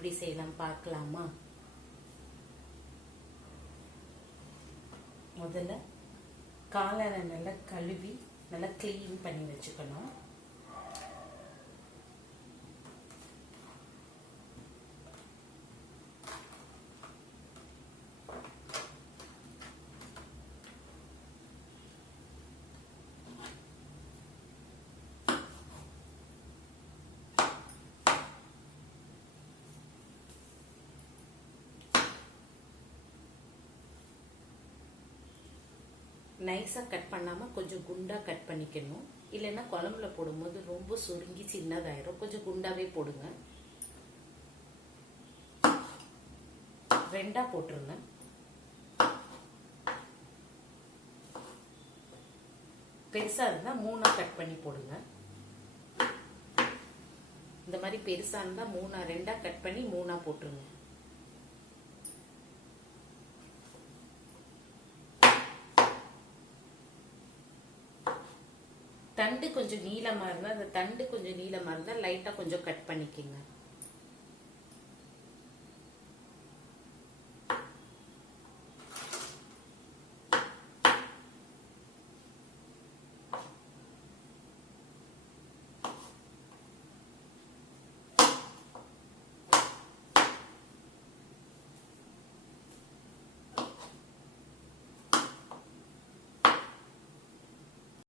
எப்படி செய்யலாம் பார்க்கலாமா? முதல்ல காளானை நல்லா கழுவி நல்லா கிளீன் பண்ணி வச்சுக்கணும். நைஸாக கட் பண்ணாமல் கொஞ்சம் குண்டாக கட் பண்ணிக்கணும். இல்லைன்னா குழம்புல போடும்போது ரொம்ப சுருங்கி சின்னதாயிரும். கொஞ்சம் குண்டாவே போடுங்க. ரெண்டா போட்டுருங்க. பெருசா இருந்தா மூணா கட் பண்ணி போடுங்க. இந்த மாதிரி பெருசா இருந்தா ரெண்டா கட் பண்ணி மூணா போட்டுருங்க. தண்டு கொஞ்சம் நீளமா இருந்தா லைட்டா கொஞ்சம் கட் பண்ணிக்கங்க.